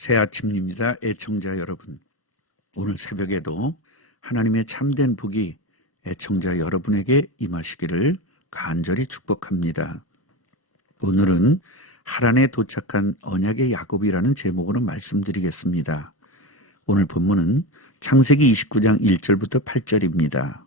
새 아침입니다. 애청자 여러분, 오늘 새벽에도 하나님의 참된 복이 애청자 여러분에게 임하시기를 간절히 축복합니다. 오늘은 하란에 도착한 언약의 야곱이라는 제목으로 말씀드리겠습니다. 오늘 본문은 창세기 29장 1절부터 8절입니다.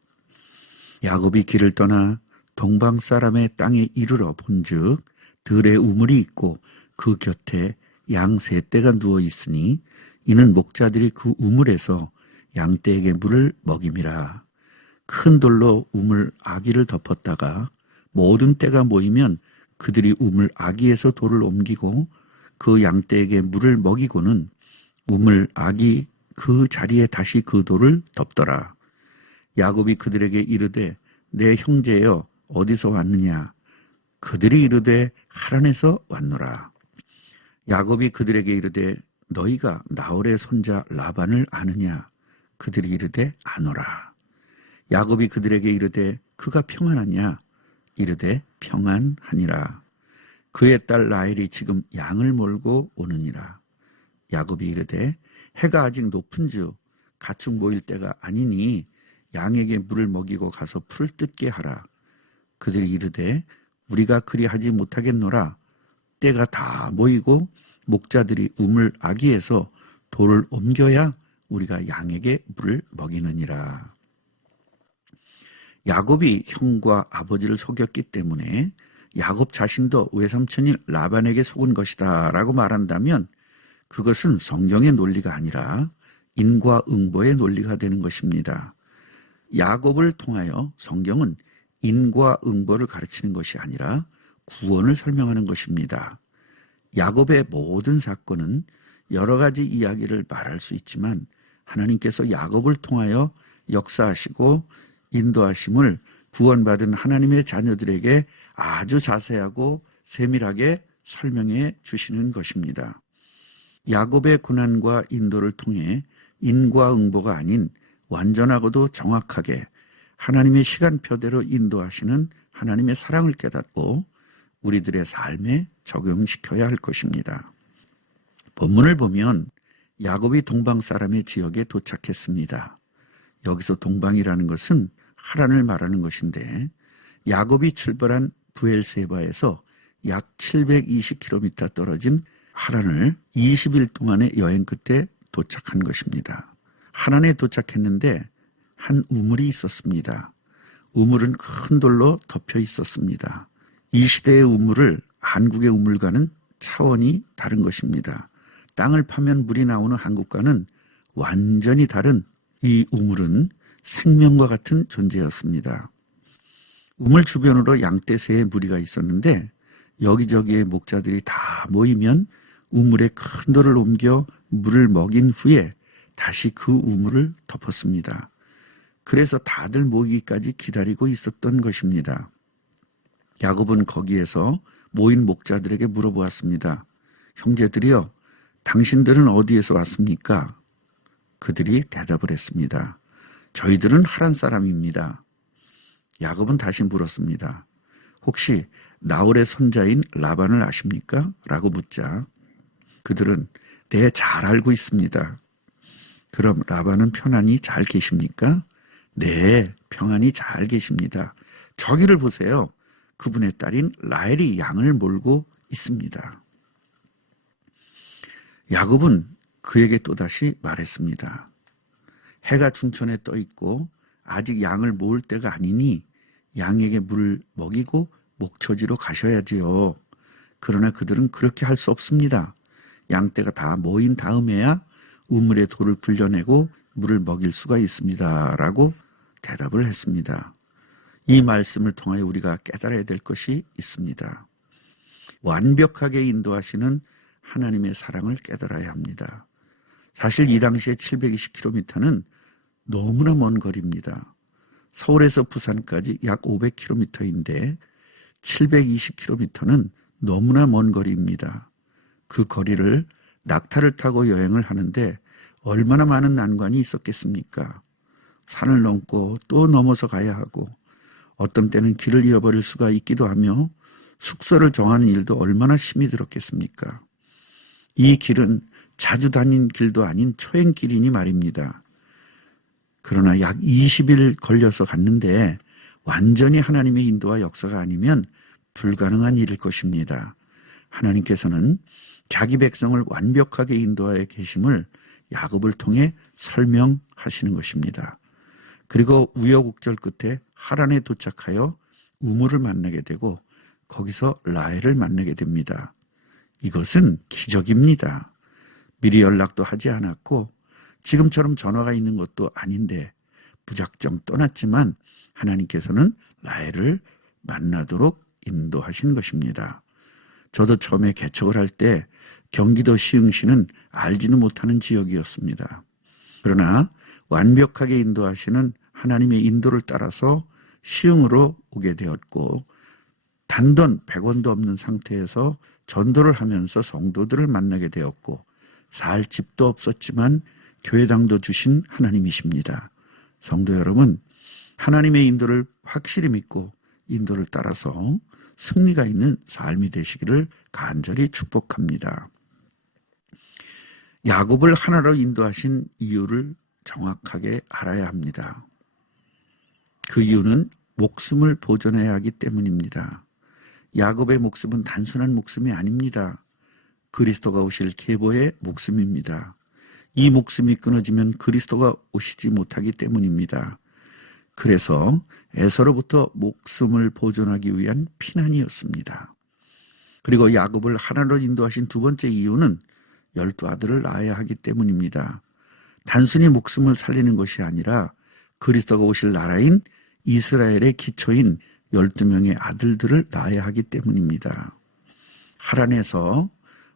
야곱이 길을 떠나 동방 사람의 땅에 이르러 본즉 들에 우물이 있고 그 곁에 양 세 떼가 누워 있으니 이는 목자들이 그 우물에서 양떼에게 물을 먹임이라. 큰 돌로 우물 아기를 덮었다가 모든 떼가 모이면 그들이 우물 아기에서 돌을 옮기고 그 양떼에게 물을 먹이고는 우물 아기 그 자리에 다시 그 돌을 덮더라. 야곱이 그들에게 이르되 내 형제여 어디서 왔느냐? 그들이 이르되 하란에서 왔노라. 야곱이 그들에게 이르되 너희가 나홀의 손자 라반을 아느냐? 그들이 이르되 아노라. 야곱이 그들에게 이르되 그가 평안하냐? 이르되 평안하니라. 그의 딸 라헬이 지금 양을 몰고 오느니라. 야곱이 이르되 해가 아직 높은즉 가축 모일 때가 아니니 양에게 물을 먹이고 가서 풀 뜯게 하라. 그들이 이르되 우리가 그리하지 못하겠노라. 때가 다 모이고 목자들이 우물 아기에서 돌을 옮겨야 우리가 양에게 물을 먹이느니라. 야곱이 형과 아버지를 속였기 때문에 야곱 자신도 외삼촌인 라반에게 속은 것이다 라고 말한다면 그것은 성경의 논리가 아니라 인과응보의 논리가 되는 것입니다. 야곱을 통하여 성경은 인과응보를 가르치는 것이 아니라 구원을 설명하는 것입니다. 야곱의 모든 사건은 여러 가지 이야기를 말할 수 있지만 하나님께서 야곱을 통하여 역사하시고 인도하심을 구원받은 하나님의 자녀들에게 아주 자세하고 세밀하게 설명해 주시는 것입니다. 야곱의 고난과 인도를 통해 인과응보가 아닌 완전하고도 정확하게 하나님의 시간표대로 인도하시는 하나님의 사랑을 깨닫고 우리들의 삶에 적용시켜야 할 것입니다. 본문을 보면 야곱이 동방 사람의 지역에 도착했습니다. 여기서 동방이라는 것은 하란을 말하는 것인데 야곱이 출발한 브엘세바에서 약 720km 떨어진 하란을 20일 동안의 여행 끝에 도착한 것입니다. 하란에 도착했는데 한 우물이 있었습니다. 우물은 큰 돌로 덮여 있었습니다. 이 시대의 우물을 한국의 우물과는 차원이 다른 것입니다. 땅을 파면 물이 나오는 한국과는 완전히 다른 이 우물은 생명과 같은 존재였습니다. 우물 주변으로 양떼새의 무리가 있었는데 여기저기의 목자들이 다 모이면 우물에 큰 돌을 옮겨 물을 먹인 후에 다시 그 우물을 덮었습니다. 그래서 다들 모이기까지 기다리고 있었던 것입니다. 야곱은 거기에서 모인 목자들에게 물어보았습니다. 형제들이여, 당신들은 어디에서 왔습니까? 그들이 대답을 했습니다. 저희들은 하란 사람입니다. 야곱은 다시 물었습니다. 혹시 나홀의 손자인 라반을 아십니까? 라고 묻자 그들은 네, 잘 알고 있습니다. 그럼 라반은 편안히 잘 계십니까? 네, 평안히 잘 계십니다. 저기를 보세요. 그분의 딸인 라헬이 양을 몰고 있습니다. 야곱은 그에게 또다시 말했습니다. 해가 중천에 떠 있고 아직 양을 모을 때가 아니니 양에게 물을 먹이고 목초지로 가셔야지요. 그러나 그들은 그렇게 할 수 없습니다. 양떼가 다 모인 다음에야 우물에 돌을 굴려내고 물을 먹일 수가 있습니다. 라고 대답을 했습니다. 이 말씀을 통하여 우리가 깨달아야 될 것이 있습니다. 완벽하게 인도하시는 하나님의 사랑을 깨달아야 합니다. 사실 이 당시에 720km는 너무나 먼 거리입니다. 서울에서 부산까지 약 500km인데 720km는 너무나 먼 거리입니다. 그 거리를 낙타를 타고 여행을 하는데 얼마나 많은 난관이 있었겠습니까? 산을 넘고 또 넘어서 가야 하고 어떤 때는 길을 잃어버릴 수가 있기도 하며 숙소를 정하는 일도 얼마나 힘이 들었겠습니까? 이 길은 자주 다닌 길도 아닌 초행길이니 말입니다. 그러나 약 20일 걸려서 갔는데 완전히 하나님의 인도와 역사가 아니면 불가능한 일일 것입니다. 하나님께서는 자기 백성을 완벽하게 인도하여 계심을 야곱을 통해 설명하시는 것입니다. 그리고 우여곡절 끝에 하란에 도착하여 우물을 만나게 되고 거기서 라헬을 만나게 됩니다. 이것은 기적입니다. 미리 연락도 하지 않았고 지금처럼 전화가 있는 것도 아닌데 무작정 떠났지만 하나님께서는 라헬을 만나도록 인도하신 것입니다. 저도 처음에 개척을 할 때 경기도 시흥시는 알지는 못하는 지역이었습니다. 그러나 완벽하게 인도하시는 하나님의 인도를 따라서 시흥으로 오게 되었고 단돈 100원도 없는 상태에서 전도를 하면서 성도들을 만나게 되었고 살 집도 없었지만 교회당도 주신 하나님이십니다. 성도 여러분, 하나님의 인도를 확실히 믿고 인도를 따라서 승리가 있는 삶이 되시기를 간절히 축복합니다. 야곱을 하나로 인도하신 이유를 정확하게 알아야 합니다. 그 이유는 목숨을 보존해야 하기 때문입니다. 야곱의 목숨은 단순한 목숨이 아닙니다. 그리스도가 오실 계보의 목숨입니다. 이 목숨이 끊어지면 그리스도가 오시지 못하기 때문입니다. 그래서 에서로부터 목숨을 보존하기 위한 피난이었습니다. 그리고 야곱을 하나로 인도하신 두 번째 이유는 12아들을 낳아야 하기 때문입니다. 단순히 목숨을 살리는 것이 아니라 그리스도가 오실 나라인 이스라엘의 기초인 12명의 아들들을 낳아야 하기 때문입니다. 하란에서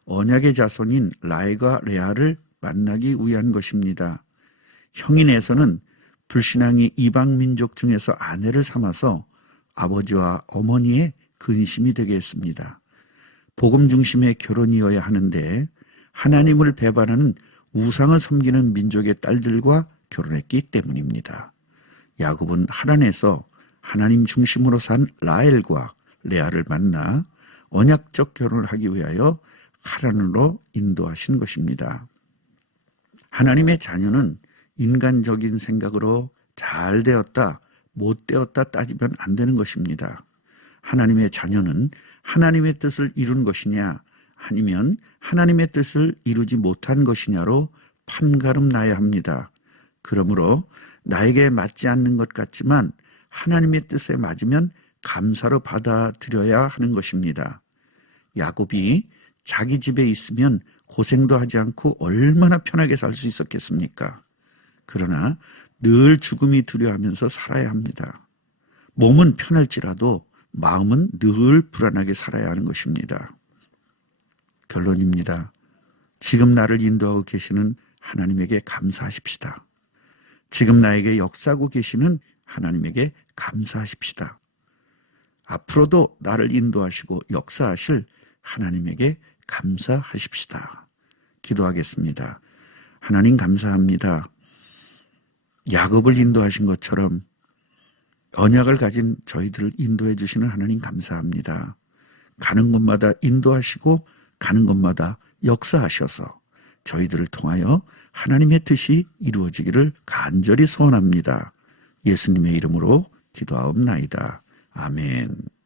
언약의 자손인 라헬과 레아를 만나기 위한 것입니다. 형인에서는 불신앙이 이방 민족 중에서 아내를 삼아서 아버지와 어머니의 근심이 되게 했습니다. 복음 중심의 결혼이어야 하는데 하나님을 배반하는 우상을 섬기는 민족의 딸들과 결혼했기 때문입니다. 야곱은 하란에서 하나님 중심으로 산 라헬과 레아를 만나 언약적 결혼을 하기 위하여 하란으로 인도하신 것입니다. 하나님의 자녀는 인간적인 생각으로 잘 되었다, 못 되었다 따지면 안 되는 것입니다. 하나님의 자녀는 하나님의 뜻을 이룬 것이냐 아니면 하나님의 뜻을 이루지 못한 것이냐로 판가름 나야 합니다. 그러므로 나에게 맞지 않는 것 같지만 하나님의 뜻에 맞으면 감사로 받아들여야 하는 것입니다. 야곱이 자기 집에 있으면 고생도 하지 않고 얼마나 편하게 살 수 있었겠습니까? 그러나 늘 죽음이 두려워하면서 살아야 합니다. 몸은 편할지라도 마음은 늘 불안하게 살아야 하는 것입니다. 결론입니다. 지금 나를 인도하고 계시는 하나님에게 감사하십시다. 지금 나에게 역사하고 계시는 하나님에게 감사하십시다. 앞으로도 나를 인도하시고 역사하실 하나님에게 감사하십시다. 기도하겠습니다. 하나님 감사합니다. 야곱을 인도하신 것처럼 언약을 가진 저희들을 인도해 주시는 하나님 감사합니다. 가는 곳마다 인도하시고 가는 곳마다 역사하셔서 저희들을 통하여 하나님의 뜻이 이루어지기를 간절히 소원합니다. 예수님의 이름으로 기도하옵나이다. 아멘.